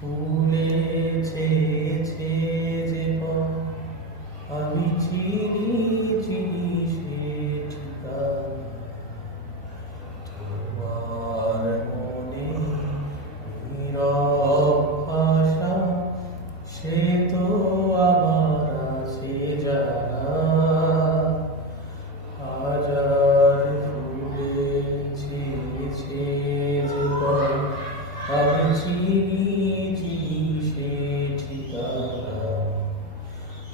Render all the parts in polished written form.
ফুলেছে যে পথ আমি চিনি চিনি সে ঠিকানা তোমার মনে নীরব ভাষা সে তো আমার আছে জানা হাজার ফুলেছে যে পথ আমি চিনি চিনি সে ঠিকানা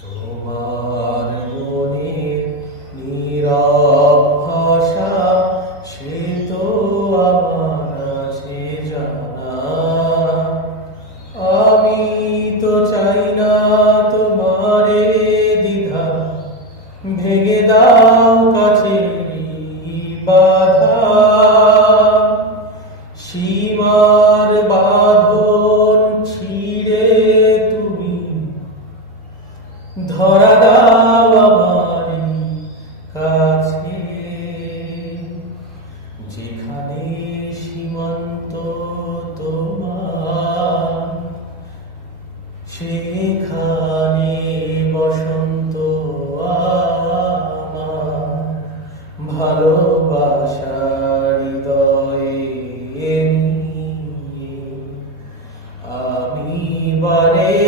তোমার মনের নীরব ভাষা সে তো আমার আছে জানা আমি তো চাই না তোমারে দ্বিধা ভেঙে দাও কাছেরই বাধা সীমার বাঁধন ছিঁড়ে তুমি ধরা দাও আমারই কাছে যেখানে সীমান্ত তোমার সেখানে বসন্ত আমার ভালোবাসার হৃদয়ে আমি বারে